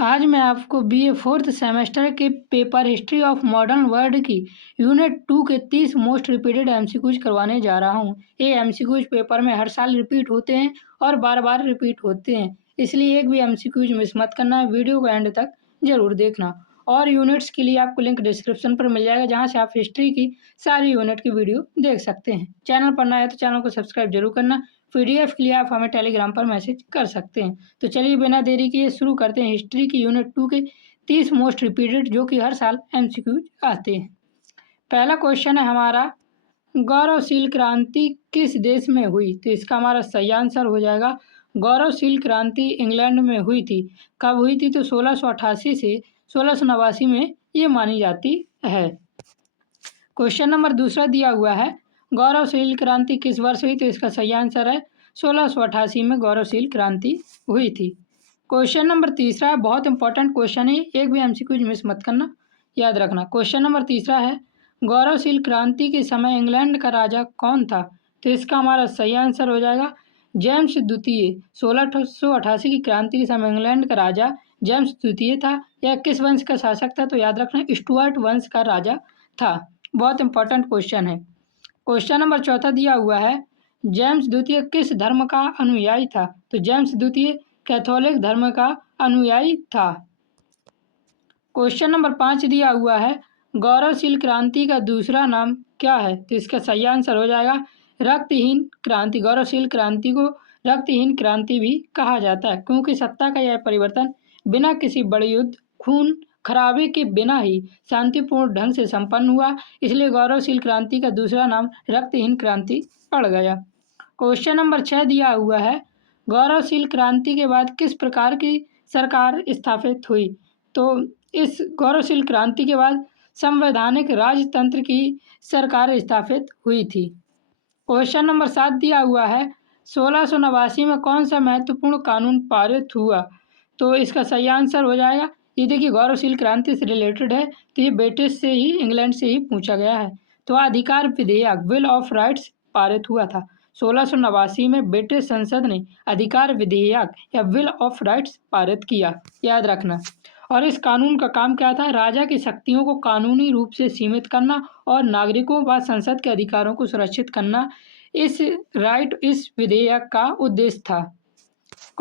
आज मैं आपको बीए फोर्थ सेमेस्टर के paper history of modern world की यूनिट 2 के 30 मोस्ट रिपीटेड एमसीक्यूज करवाने जा रहा हूँ। ये एमसीक्यूज पेपर में हर साल रिपीट होते हैं और बार बार रिपीट होते हैं, इसलिए एक भी एमसीक्यूज मिस मत करना। वीडियो को एंड तक जरूर देखना। और यूनिट्स के लिए आपको लिंक डिस्क्रिप्शन पर मिल जाएगा, जहाँ से आप हिस्ट्री की सारी यूनिट की वीडियो देख सकते हैं। चैनल पर नया है तो चैनल को सब्सक्राइब जरूर करना। पीडीएफ के लिए आप हमें टेलीग्राम पर मैसेज कर सकते हैं। तो चलिए बिना देरी किए शुरू करते हैं हिस्ट्री की यूनिट 2 के 30 मोस्ट रिपीटेड, जो कि हर साल एमसीक्यूज आते हैं। पहला क्वेश्चन है हमारा, गौरवशील क्रांति किस देश में हुई? तो इसका हमारा सही आंसर हो जाएगा गौरवशील क्रांति इंग्लैंड में हुई थी। कब हुई थी? तो 1688 से 1689 में ये मानी जाती है। क्वेश्चन नंबर दूसरा दिया हुआ है, गौरवशील क्रांति किस वर्ष हुई? तो इसका सही आंसर है 1688 में गौरवशील क्रांति हुई थी। क्वेश्चन नंबर तीसरा है, बहुत इंपॉर्टेंट क्वेश्चन है, एक भी एमसीक्यूज मिस मत करना, याद रखना। क्वेश्चन नंबर तीसरा है, गौरवशील क्रांति के समय इंग्लैंड का राजा कौन था? तो इसका हमारा सही आंसर हो जाएगा जेम्स द्वितीय। 1688 की क्रांति के समय इंग्लैंड का राजा जेम्स द्वितीय था। यह किस वंश का शासक था? तो याद रखना स्टुअर्ट वंश का राजा था। बहुत इंपॉर्टेंट क्वेश्चन है। क्वेश्चन नंबर चौथा दिया हुआ है, जेम्स द्वितीय किस धर्म का अनुयायी था? तो जेम्स द्वितीय कैथोलिक धर्म का अनुयायी था। क्वेश्चन नंबर 5 दिया हुआ है, गौरवशील क्रांति का दूसरा नाम क्या है? तो इसका सही आंसर हो जाएगा रक्तहीन क्रांति। गौरवशील क्रांति को रक्तहीन क्रांति भी कहा जाता है, क्योंकि सत्ता का यह परिवर्तन बिना किसी बड़े युद्ध, खून खराबे के बिना ही शांतिपूर्ण ढंग से संपन्न हुआ, इसलिए गौरवशील क्रांति का दूसरा नाम रक्तहीन क्रांति पड़ गया। क्वेश्चन नंबर 6 दिया हुआ है, गौरवशील क्रांति के बाद किस प्रकार की सरकार स्थापित हुई? तो इस गौरवशील क्रांति के बाद संवैधानिक राजतंत्र की सरकार स्थापित हुई थी। क्वेश्चन नंबर 7 दिया हुआ है, 1689 में कौन सा महत्वपूर्ण कानून पारित हुआ? तो इसका सही आंसर हो जाएगा, ये देखिए गौरवशील क्रांति से रिलेटेड है, तो ये ब्रिटिश से ही, इंग्लैंड से ही पूछा गया है। तो अधिकार विधेयक बिल ऑफ राइट्स पारित हुआ था 1689 में। ब्रिटिश संसद ने अधिकार विधेयक या बिल ऑफ राइट्स पारित किया, याद रखना। और इस कानून का काम क्या था? राजा की शक्तियों को कानूनी रूप से सीमित करना और नागरिकों व संसद के अधिकारों को सुरक्षित करना, इस विधेयक का उद्देश्य था।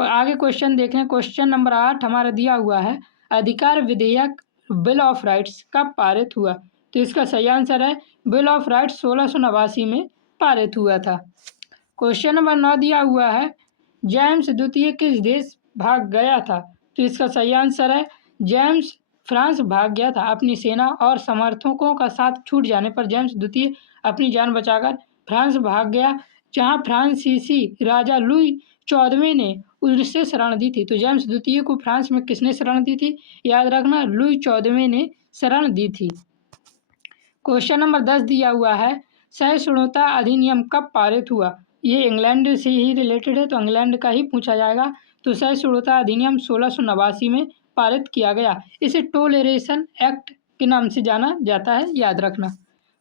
आगे क्वेश्चन देखें। क्वेश्चन नंबर 8 हमारा दिया हुआ है, अधिकार विधेयक बिल ऑफ राइट्स कब पारित हुआ? तो इसका सही आंसर है बिल ऑफ राइट्स 1689 में पारित हुआ था। क्वेश्चन नंबर 9 दिया हुआ है, जेम्स द्वितीय किस देश भाग गया था? तो इसका सही आंसर है जेम्स फ्रांस भाग गया था। अपनी सेना और समर्थकों का साथ छूट जाने पर जेम्स द्वितीय अपनी जान बचाकर फ्रांस भाग गया, जहां फ्रांसीसी राजा लुई 14वें ने उससे शरण दी थी। तो जेम्स द्वितीय को फ्रांस में किसने शरण दी थी? याद रखना, लुई 14वें ने शरण दी थी। क्वेश्चन नंबर 10 दिया हुआ है, सहिष्णुता अधिनियम कब पारित हुआ? ये इंग्लैंड से ही रिलेटेड है, तो इंग्लैंड का ही पूछा जाएगा। तो सहिष्णुता अधिनियम 1689 में पारित किया गया। इसे टोलरेशन एक्ट के नाम से जाना जाता है, याद रखना।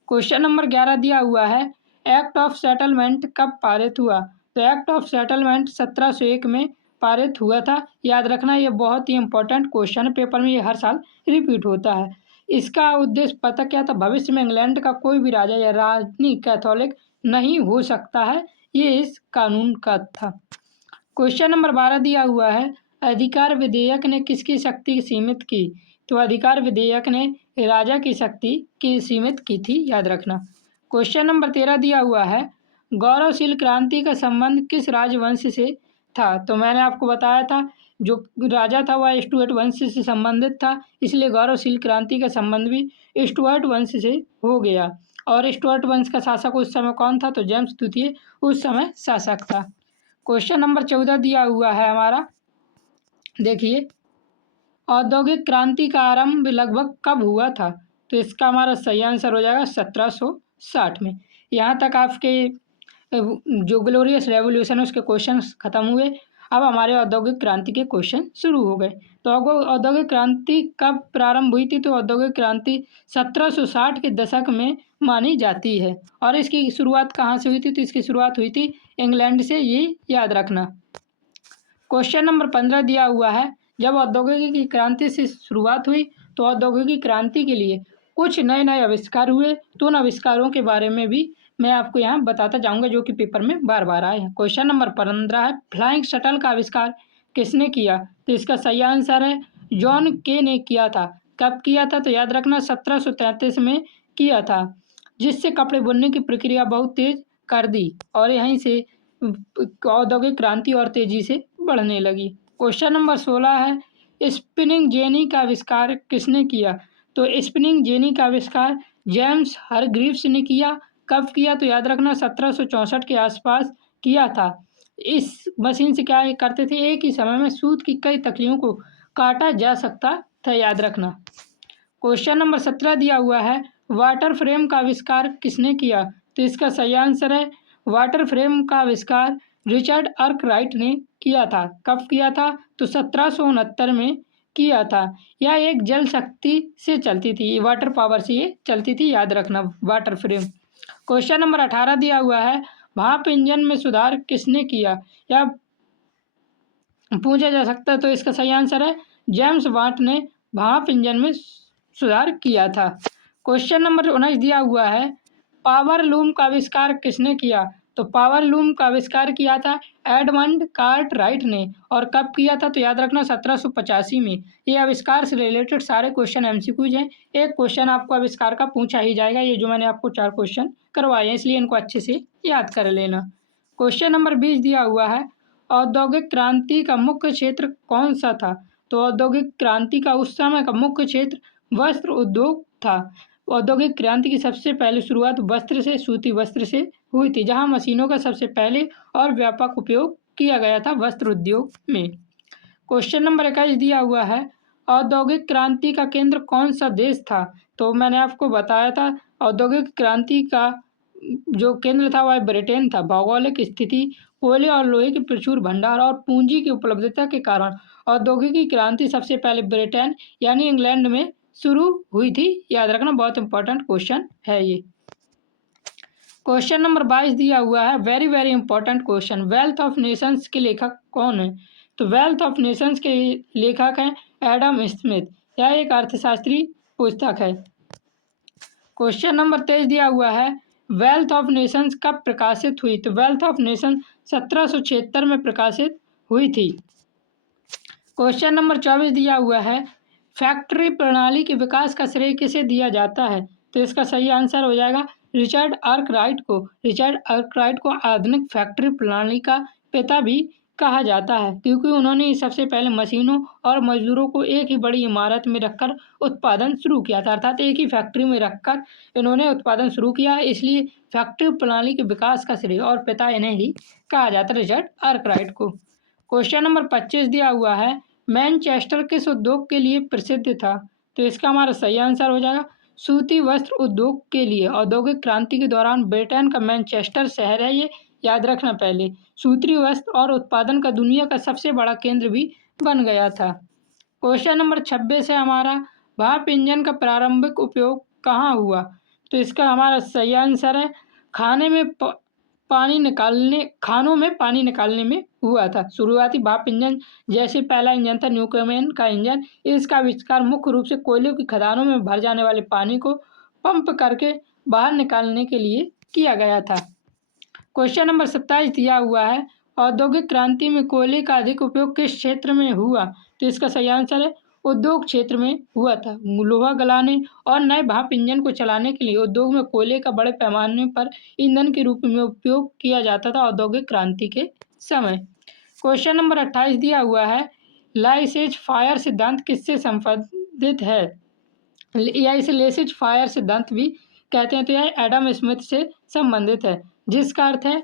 क्वेश्चन नंबर 11 दिया हुआ है, एक्ट ऑफ सेटलमेंट कब पारित हुआ? तो एक्ट ऑफ सेटलमेंट 1701 में पारित हुआ था, याद रखना। ये बहुत ही इंपॉर्टेंट क्वेश्चन है, पेपर में ये हर साल रिपीट होता है। इसका उद्देश्य पता क्या था? भविष्य में इंग्लैंड का कोई भी राजा या रानी कैथोलिक नहीं हो सकता है, ये इस कानून का था। क्वेश्चन नंबर 12 दिया हुआ है, अधिकार विधेयक ने किसकी शक्ति सीमित की? तो अधिकार विधेयक ने राजा की शक्ति की सीमित की थी, याद रखना। क्वेश्चन नंबर 13 दिया हुआ है, गौरवशील क्रांति का संबंध किस राजवंश से था? तो मैंने आपको बताया था, जो राजा था वह स्टुअर्ट वंश से संबंधित था, इसलिए गौरवशील क्रांति का संबंध भी स्टुअर्ट वंश से हो गया। और स्टुअर्ट वंश का शासक उस समय कौन था? तो जेम्स द्वितीय उस समय शासक था। क्वेश्चन नंबर 14 दिया हुआ है हमारा, देखिए, औद्योगिक क्रांति का आरंभ लगभग कब हुआ था? तो इसका हमारा सही आंसर हो जाएगा 1760 में। यहाँ तक आपके जो ग्लोरियस रेवोल्यूशन है उसके क्वेश्चन खत्म हुए। अब हमारे औद्योगिक क्रांति के क्वेश्चन शुरू हो गए। तो औद्योगिक क्रांति कब प्रारंभ हुई थी? तो औद्योगिक क्रांति 1760 के दशक में मानी जाती है। और इसकी शुरुआत कहाँ से हुई थी? तो इसकी शुरुआत हुई थी इंग्लैंड से, ये याद रखना। क्वेश्चन नंबर 15 दिया हुआ है, जब औद्योगिक क्रांति से शुरुआत हुई तो औद्योगिक क्रांति के लिए कुछ नए नए आविष्कार हुए, तो उन आविष्कारों के बारे में भी मैं आपको यहाँ बताता जाऊँगा, जो कि पेपर में बार बार आए हैं। क्वेश्चन नंबर 15 है, फ्लाइंग शटल का आविष्कार किसने किया? तो इसका सही आंसर है जॉन के ने किया था। कब किया था? तो याद रखना 1733 में किया था, जिससे कपड़े बुनने की प्रक्रिया बहुत तेज कर दी और यहीं से औद्योगिक क्रांति और तेजी से बढ़ने लगी। क्वेश्चन नंबर 16 है, स्पिनिंग जेनी का आविष्कार किसने किया? तो स्पिनिंग जेनी का आविष्कार जेम्स हरग्रीव्स ने किया। कब किया? तो याद रखना 1764 के आसपास किया था। इस मशीन से क्या करते थे, एक ही समय में सूत की कई तकलियों को काटा जा सकता था, याद रखना। क्वेश्चन नंबर 17 दिया हुआ है, वाटर फ्रेम का आविष्कार किसने किया? तो इसका सही आंसर है वाटर फ्रेम का आविष्कार रिचर्ड आर्कराइट ने किया था। कब किया था? तो 1769 में किया था। यह एक जल शक्ति से चलती थी, वाटर पावर से ये चलती थी, याद रखना वाटर फ्रेम। क्वेश्चन नंबर 18 दिया हुआ है, भाप इंजन में सुधार किसने किया? या पूछा जा सकता है, तो इसका सही आंसर है जेम्स वाट ने भाप इंजन में सुधार किया था। क्वेश्चन नंबर 19 दिया हुआ है, पावर लूम का आविष्कार किसने किया? तो पावर लूम का आविष्कार किया था एडमंड कार्टराइट ने। और कब किया था? तो याद रखना 1785 में। ये आविष्कार से रिलेटेड सारे क्वेश्चन एमसीक्यूज हैं, एक क्वेश्चन आपको आविष्कार का पूछा ही जाएगा। ये जो मैंने आपको 4 क्वेश्चन करवाए हैं, इसलिए इनको अच्छे से याद कर लेना। क्वेश्चन नंबर 20 दिया हुआ है, औद्योगिक क्रांति का मुख्य क्षेत्र कौन सा था? तो औद्योगिक क्रांति का उस समय का मुख्य क्षेत्र वस्त्र उद्योग था। औद्योगिक क्रांति की सबसे पहले शुरुआत वस्त्र से, सूती वस्त्र से हुई थी, जहां मशीनों का सबसे पहले और व्यापक उपयोग किया गया था वस्त्र उद्योग में। क्वेश्चन नंबर 21 दिया हुआ है, औद्योगिक क्रांति का केंद्र कौन सा देश था? तो मैंने आपको बताया था औद्योगिक क्रांति का जो केंद्र था वह ब्रिटेन था। भौगोलिक स्थिति, कोयले और लोहे के प्रचुर भंडार और पूंजी की उपलब्धता के कारण औद्योगिक क्रांति सबसे पहले ब्रिटेन यानी इंग्लैंड में शुरू हुई थी, याद रखना, बहुत इंपॉर्टेंट क्वेश्चन है ये। क्वेश्चन नंबर 22 दिया हुआ है, very very important question, wealth of Nations के लेखक कौन है? तो वेल्थ ऑफ नेशंस के लेखक हैं एडम स्मिथ। यह एक अर्थशास्त्री पुस्तक है। क्वेश्चन नंबर 23 दिया हुआ है, वेल्थ ऑफ नेशंस कब प्रकाशित हुई? तो वेल्थ ऑफ नेशन 1776 में प्रकाशित हुई थी। क्वेश्चन नंबर 24 दिया हुआ है, फैक्ट्री प्रणाली के विकास का श्रेय किसे दिया जाता है? तो इसका सही आंसर हो जाएगा रिचर्ड आर्कराइट को। रिचर्ड आर्कराइट को आधुनिक फैक्ट्री प्रणाली का पिता भी कहा जाता है, क्योंकि उन्होंने सबसे पहले मशीनों और मजदूरों को एक ही बड़ी इमारत में रखकर उत्पादन शुरू किया था, अर्थात एक ही फैक्ट्री में रखकर इन्होंने उत्पादन शुरू किया, इसलिए फैक्ट्री प्रणाली के विकास का श्रेय और पिता इन्हें ही कहा जाता है, रिचर्ड आर्कराइट को। क्वेश्चन नंबर 25 दिया हुआ है, मैनचेस्टर किस उद्योग के लिए प्रसिद्ध था? तो इसका हमारा सही आंसर हो जाएगा सूती वस्त्र उद्योग के लिए। औद्योगिक क्रांति के दौरान ब्रिटेन का मैनचेस्टर शहर है ये, याद रखना, पहले सूती वस्त्र और उत्पादन का दुनिया का सबसे बड़ा केंद्र भी बन गया था। क्वेश्चन नंबर 26 है हमारा, भाप इंजन का प्रारंभिक उपयोग कहाँ हुआ? तो इसका हमारा सही आंसर है खानों में पानी निकालने में हुआ था। शुरुआती भाप इंजन जैसे पहला इंजन था न्यूकैमन का इंजन। इसका आविष्कार मुख्य रूप से कोयले की खदानों में भर जाने वाले पानी को पंप करके बाहर निकालने के लिए किया गया था। क्वेश्चन नंबर 27 दिया हुआ है, औद्योगिक क्रांति में कोयले का अधिक उपयोग किस क्षेत्र में हुआ? तो इसका सही आंसर है उद्योग क्षेत्र में हुआ था। लोहा गलाने और नए भाप इंजन को चलाने के लिए उद्योग में कोयले का बड़े पैमाने पर ईंधन के रूप में उपयोग किया जाता था औद्योगिक क्रांति के समय। क्वेश्चन नंबर 28 दिया हुआ है, लाइसेज फायर सिद्धांत किससे संबंधित है? या इसे लेसिज फायर सिद्धांत भी कहते हैं। तो यह एडम स्मिथ से संबंधित है, जिसका अर्थ है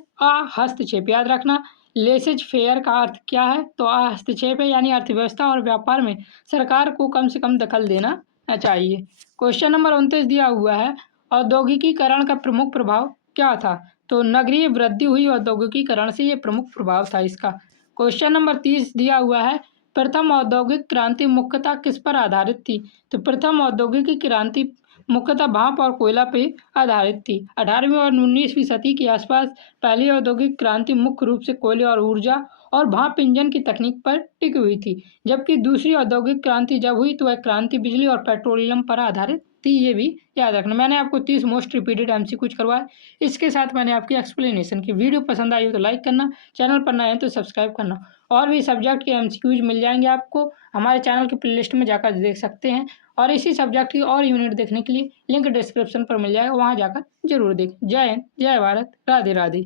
हस्तक्षेप। याद रखना, लेसिज फेयर का अर्थ क्या है? तो हस्तक्षेप है, यानी अर्थव्यवस्था और व्यापार में सरकार को कम से कम दखल देना चाहिए। क्वेश्चन नंबर 29 दिया हुआ है, औद्योगिकीकरण का प्रमुख प्रभाव क्या था? तो नगरीय वृद्धि हुई औद्योगिकीकरण से, ये प्रमुख प्रभाव था इसका। क्वेश्चन नंबर 30 दिया हुआ है, प्रथम औद्योगिक क्रांति मुख्यतः किस पर आधारित थी? तो प्रथम औद्योगिक क्रांति मुख्यतः भाप और कोयला पर आधारित थी। 18वीं और 19वीं सदी के आसपास पहली औद्योगिक क्रांति मुख्य रूप से कोयले और ऊर्जा और भाप इंजन की तकनीक पर टिकी हुई थी, जबकि दूसरी औद्योगिक क्रांति जब हुई तो वह क्रांति बिजली और पेट्रोलियम पर आधारित थी। ये भी याद रखना। मैंने आपको 30 मोस्ट रिपीटेड एमसीक्यूज करवाए। इसके साथ मैंने आपकी एक्सप्लेनेशन की। वीडियो पसंद आई हो तो लाइक करना, चैनल पर नए हैं तो सब्सक्राइब करना। और भी सब्जेक्ट के एमसीक्यूज मिल जाएंगे आपको, हमारे चैनल की प्लेलिस्ट में जाकर देख सकते हैं। और इसी सब्जेक्ट की और यूनिट देखने के लिए लिंक डिस्क्रिप्शन पर मिल जाएगा, वहाँ जाकर जरूर देखें। जय हिंद, जय भारत, राधे राधे।